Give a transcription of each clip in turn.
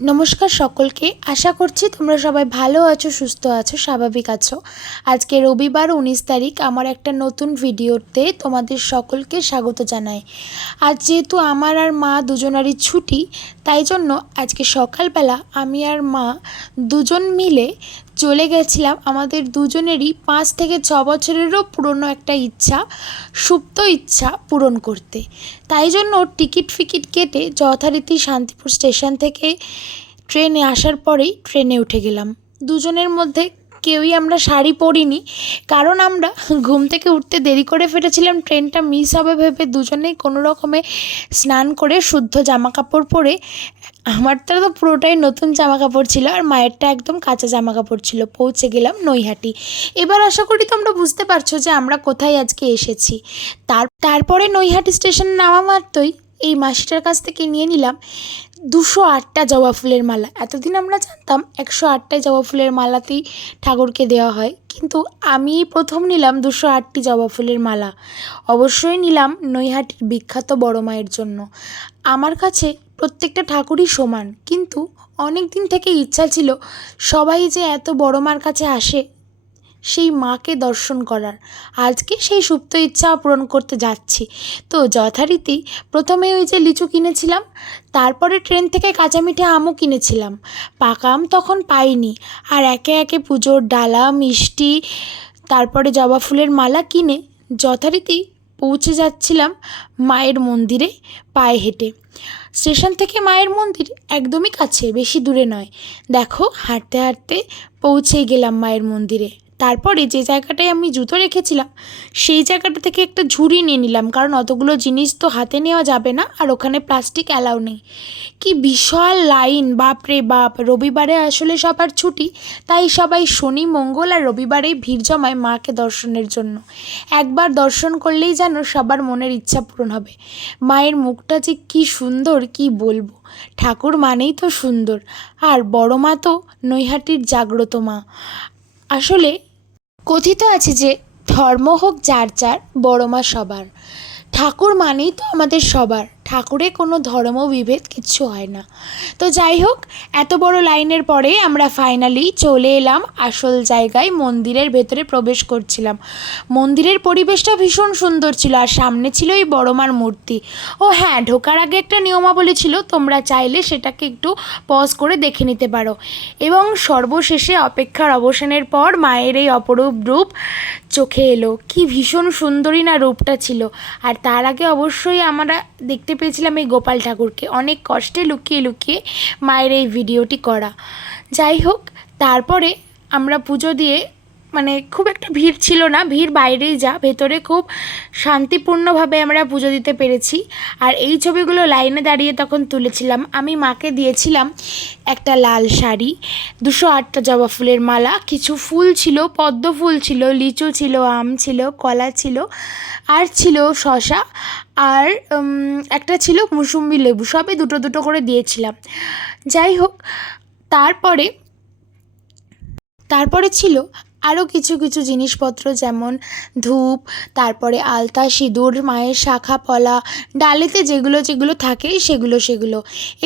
নমস্কার সকলকে। আশা করছি তোমরা সবাই ভালো আছো, সুস্থ আছো, স্বাভাবিক আছো। আজকে রবিবার 19 তারিখ। আমার একটা নতুন ভিডিওতে তোমাদের সকলকে স্বাগত জানাই। আজ যেহেতু আমার আর মা দুজনারই ছুটি, তাই জন্য আজকে সকালবেলা আমি আর মা দুজন মিলে চলে গেছিলাম আমাদের দুজনেরই 5 থেকে 6 বছরেরও পুরনো একটা ইচ্ছা, সুপ্ত ইচ্ছা পূরণ করতে। তাই জন্য টিকিট ফিকিট কেটে যথারীতি শান্তিপুর স্টেশন থেকে ট্রেনে আসার পরেই ট্রেনে উঠে গেলাম। দুজনের মধ্যে কেউই আমরা শাড়ি পরিনি, কারণ আমরা ঘুম থেকে উঠতে দেরি করে ফেলেছিলাম। ট্রেনটা মিস হবে ভেবে দুজনেই কোনো রকমে স্নান করে শুদ্ধ জামা কাপড় পরে, আমারটা তো পুরোটাই নতুন জামা কাপড় ছিল আর মায়েরটা একদম কাঁচা জামা কাপড় ছিল, পৌঁছে গেলাম নৈহাটি। এবার আশা করি তোমরা বুঝতে পারছো যে আমরা কোথায় আজকে এসেছি। তারপরে নৈহাটি স্টেশন নামা মাত্রই এই মাসিটার কাছ থেকে নিয়ে নিলাম 208টা জবা ফুলের মালা। এতদিন আমরা জানতাম 108টাই জবা ফুলের মালাতেই ঠাকুরকে দেওয়া হয়, কিন্তু আমি প্রথম নিলাম 208টি জবা ফুলের মালা। অবশ্যই নিলাম নৈহাটির বিখ্যাত বড় মায়ের জন্য। আমার কাছে প্রত্যেকটা ঠাকুরই সমান, কিন্তু অনেক দিন থেকে ইচ্ছা ছিল সবাই যে এত বড় মার কাছে আসে সেই মাকে দর্শন করার। আজকে সেই সুপ্ত ইচ্ছা পূরণ করতে যাচ্ছি। তো যথারীতি প্রথমে ওই যে লিচু কিনেছিলাম, তারপরে ট্রেন থেকে কাঁচা মিঠে আমও কিনেছিলাম। পাকা আম তখন পাইনি। আর একে একে পুজোর ডালা, মিষ্টি, তারপরে জবা ফুলের মালা কিনে যথারীতি পৌঁছে যাচ্ছিলাম মায়ের মন্দিরে পায়ে হেঁটে। স্টেশন থেকে মায়ের মন্দির একদমই কাছে, বেশি দূরে নয়। দেখো, হাঁটতে হাঁটতে পৌঁছেই গেলাম মায়ের মন্দিরে। তারপরে যে জায়গাটায় আমি জুতো রেখেছিলাম সেই জায়গাটা থেকে একটা ঝুড়ি নিয়ে নিলাম, কারণ অতগুলো জিনিস তো হাতে নেওয়া যাবে না, আর ওখানে প্লাস্টিক অ্যালাউ নেই। কি বিশাল লাইন, বাপ রে বাপ! রবিবারে আসলে সবার ছুটি, তাই সবাই শনি, মঙ্গল আর রবিবারেই ভিড় জমায় মাকে দর্শনের জন্য। একবার দর্শন করলেই যেন সবার মনের ইচ্ছা পূরণ হবে। মায়ের মুখটা যে কী সুন্দর, কি বলবো। ঠাকুর মানেই তো সুন্দর, আর বড় মা তো নৈহাটির জাগ্রত মা। আসলে কথিত আছে যে ধর্ম হোক যার যার, বড় মা সবার। ঠাকুর মানেই তো আমাদের সবার। ঠাকুরে কোনো ধর্ম বিভেদ কিচ্ছু হয় না। তো যাই হোক, এত বড় লাইনের পরে আমরা ফাইনালি চলে এলাম আসল জায়গায়। মন্দিরের ভেতরে প্রবেশ করছিলাম। মন্দিরের পরিবেশটা ভীষণ সুন্দর ছিল, আর সামনে ছিল এই বড় মার মূর্তি। ও হ্যাঁ, ঢোকার আগে একটা নিয়মাবলী ছিল, তোমরা চাইলে সেটাকে একটু পজ করে দেখে নিতে পারো। এবং সর্বশেষে অপেক্ষার অবসানের পর মায়ের এই অপরূপ রূপ চোখে এলো। কি ভীষণ সুন্দরী না রূপটা ছিল। আর তার আগে অবশ্যই আমরা দেখতে পেয়েছিলাম এই গোপাল ঠাকুরকে। অনেক কষ্টে লুকিয়ে লুকিয়ে মায়ের এই ভিডিওটি করা। যাই হোক, তারপরে আমরা পুজো দিয়ে, মানে খুব একটা ভিড় ছিল না, ভিড় বাইরেই যা, ভেতরে খুব শান্তিপূর্ণভাবে আমরা পুজো দিতে পেরেছি। আর এই ছবিগুলো লাইনে দাঁড়িয়ে তখন তুলেছিলাম। আমি মাকে দিয়েছিলাম একটা লাল শাড়ি, 208টা জবা ফুলের মালা, কিছু ফুল ছিল, পদ্ম ফুল ছিল, লিচু ছিল, আম ছিল, কলা ছিল, আর ছিল শসা, আর একটা ছিল মুসুম্বি লেবু। সবই দুটো দুটো করে দিয়েছিলাম। যাই হোক, তারপরে ছিল আরও কিছু কিছু জিনিসপত্র, যেমন ধূপ, তারপরে আলতা, সিঁদুর, মায়ের শাখা পলা, ডালেতে যেগুলো যেগুলো থাকে সেগুলো।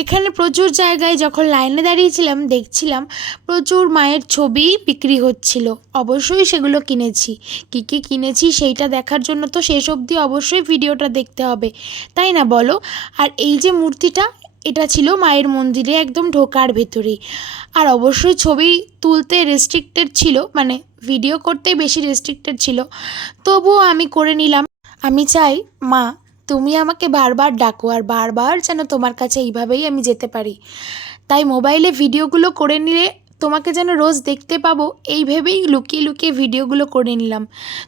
এখানে প্রচুর জায়গায় যখন লাইনে দাঁড়িয়েছিলাম দেখছিলাম প্রচুর মায়ের ছবি বিক্রি হচ্ছিল। অবশ্যই সেগুলো কিনেছি। কী কী কিনেছি সেইটা দেখার জন্য তো শেষ অবধি অবশ্যই ভিডিওটা দেখতে হবে, তাই না বলো? আর এই যে মূর্তিটা, এটা ছিল মায়ের মন্দিরে একদম ঢোকার ভেতরেই। আর অবশ্যই ছবি তুলতে রেস্ট্রিক্টেড ছিল, মানে ভিডিও করতে বেশি রেস্ট্রিক্টেড ছিল, তবুও আমি করে নিলাম। আমি চাই মা তুমি আমাকে বারবার ডাকো, আর বারবার যেন তোমার কাছে এইভাবেই আমি যেতে পারি। তাই মোবাইলে ভিডিওগুলো করে নিলে তোমাকে যেন রোজ দেখতে পাবো, এই ভেবেই লুকিয়ে লুকিয়ে ভিডিওগুলো করে নিলাম।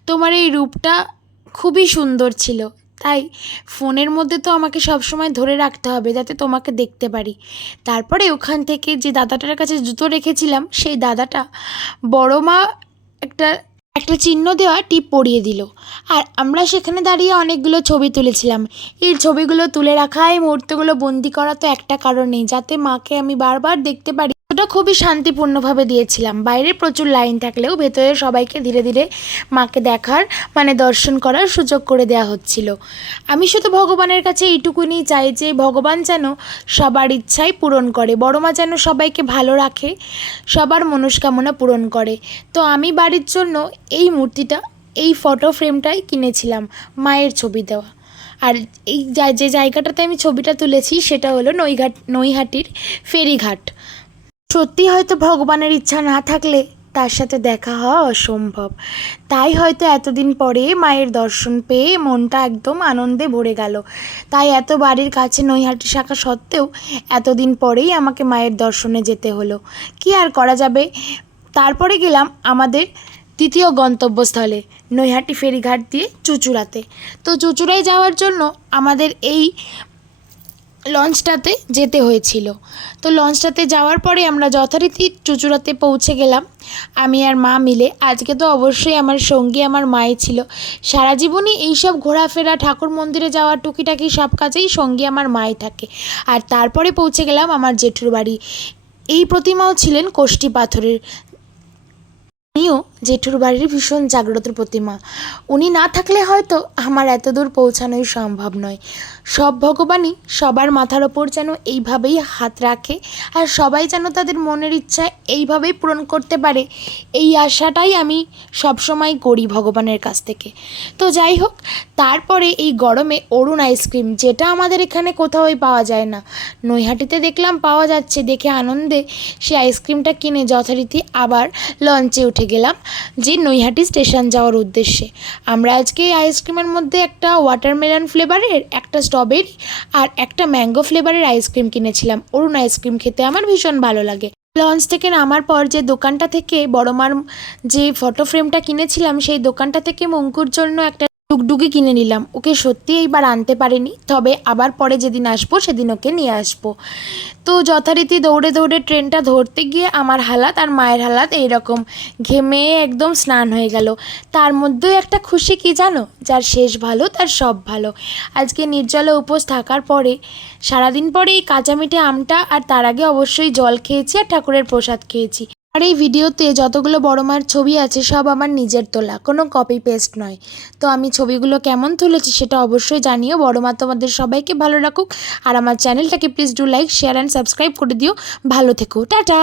তোমার এই রূপটা খুবই সুন্দর ছিল, তাই ফোনের মধ্যে তো আমাকে সবসময় ধরে রাখতে হবে যাতে তোমাকে দেখতে পারি। তারপরে ওখান থেকে যে দাদাটার কাছে জুতো রেখেছিলাম, সেই দাদাটা বড় মা একটা একটা চিহ্ন দেওয়া টিপ পরিয়ে দিল। আর আমরা সেখানে দাঁড়িয়ে অনেকগুলো ছবি তুলেছিলাম। এই ছবিগুলো তুলে রাখা, এই মুহূর্তগুলো বন্দি করা তো একটা কারণেই, যাতে মাকে আমি বারবার দেখতে পারি। পুজোটা খুবই শান্তিপূর্ণভাবে দিয়েছিলাম। বাইরে প্রচুর লাইন থাকলেও ভেতরে সবাইকে ধীরে ধীরে মাকে দেখার দর্শন করার সুযোগ করে দেওয়া হচ্ছিল। আমি শুধু ভগবানের কাছে এইটুকুনি চাই যে ভগবান যেন সবার ইচ্ছাই পূরণ করে, বড় মা যেন সবাইকে ভালো রাখে, সবার মনস্কামনা পূরণ করে। তো আমি বাড়ির জন্য এই মূর্তিটা, এই ফটো ফ্রেমটাই কিনেছিলাম, মায়ের ছবি দেওয়া। আর এই যে জায়গাটাতে আমি ছবিটা তুলেছি সেটা হলো নৈহাটির ফেরিঘাট। সত্যি হয়তো ভগবানের ইচ্ছা না থাকলে তার সাথে দেখা হওয়া অসম্ভব। তাই হয়তো এতদিন পরে মায়ের দর্শন পেয়ে মনটা একদম আনন্দে ভরে গেল। তাই এত বাড়ির কাছে নৈহাটি শাখা সত্ত্বেও এতদিন পরেই আমাকে মায়ের দর্শনে যেতে হলো। কি আর করা যাবে। তারপরে গেলাম আমাদের দ্বিতীয় গন্তব্যস্থলে, নৈহাটি ফেরিঘাট দিয়ে চুঁচুড়াতে। তো চুঁচুড়ায় যাওয়ার জন্য আমাদের এই লঞ্চটাতে যেতে হয়েছিল। তো লঞ্চটাতে যাওয়ার পরে আমরা যথারীতি চুঁচুড়াতে পৌঁছে গেলাম আমি আর মা মিলে। আজকে তো অবশ্যই আমার সঙ্গী আমার মাই ছিল। সারা জীবনই এইসব ঘোরাফেরা, ঠাকুর মন্দিরে যাওয়া, টুকিটাকি সব কাজেই সঙ্গী আমার মাই থাকে। আর তারপরে পৌঁছে গেলাম আমার জেঠুর বাড়ি। এই প্রতিমাও ছিলেন কোষ্ঠী পাথরের। উনিও জেঠুর বাড়ির ভীষণ জাগ্রত প্রতিমা। উনি না থাকলে হয়তো আমার এত দূর পৌঁছানোই সম্ভব নয়। সব ভগবানই সবার মাথার ওপর যেন এইভাবেই হাত রাখে, আর সবাই যেন তাদের মনের ইচ্ছা এইভাবেই পূরণ করতে পারে, এই আশাটাই আমি সবসময় করি ভগবানের কাছ থেকে। তো যাই হোক, তারপরে এই গরমে অরুণ আইসক্রিম, যেটা আমাদের এখানে কোথাওই পাওয়া যায় না, নৈহাটিতে দেখলাম পাওয়া যাচ্ছে। দেখে আনন্দে সে আইসক্রিমটা কিনে যথারীতি আবার লঞ্চে উঠে গেলাম যে নৈহাটি স্টেশন যাওয়ার উদ্দেশ্যে। আমরা আজকে এই আইসক্রিমের মধ্যে একটা ওয়াটারমেলন ফ্লেভারের, একটা স্ট্রবেরি আর একটা ম্যাঙ্গো ফ্লেভারের আইসক্রিম কিনেছিলাম। অরুণ আইসক্রিম খেতে আমার ভীষণ ভালো লাগে। লঞ্চ থেকে নামার পর যে দোকানটা থেকে বড়মার যে ফটো ফ্রেমটা কিনেছিলাম, সেই দোকানটা থেকে মঙ্কুর জন্য একটা ডুগডুগি কিনে নিলাম। ওকে সত্যি এইবার আনতে পারিনি, তবে আবার পরে যেদিন আসবো সেদিন ওকে নিয়ে আসবো। তো যথারীতি দৌড়ে দৌড়ে ট্রেনটা ধরতে গিয়ে আমার হালাত আর মায়ের হালাত এইরকম, ঘেমে একদম স্নান হয়ে গেল। তার মধ্যেও একটা খুশি কি জানো, যার শেষ ভালো তার সব ভালো। আজকে নির্জলে উপোস থাকার পরে সারাদিন পরে এই কাঁচা মিঠে আমটা, আর তার আগে অবশ্যই জল খেয়েছি আর ঠাকুরের প্রসাদ খেয়েছি। আর এই ভিডিওতে যতগুলো বড় মার ছবি আছে সব আমার নিজের তোলা, কোনো কপি পেস্ট নয়। তো আমি ছবিগুলো কেমন তুলেছি সেটা অবশ্যই জানিও। বড় মা তোমাদের সবাইকে ভালো রাখুক। আর আমার চ্যানেলটাকে please do like, share and subscribe করে দিও। ভালো থেকো, টাটা।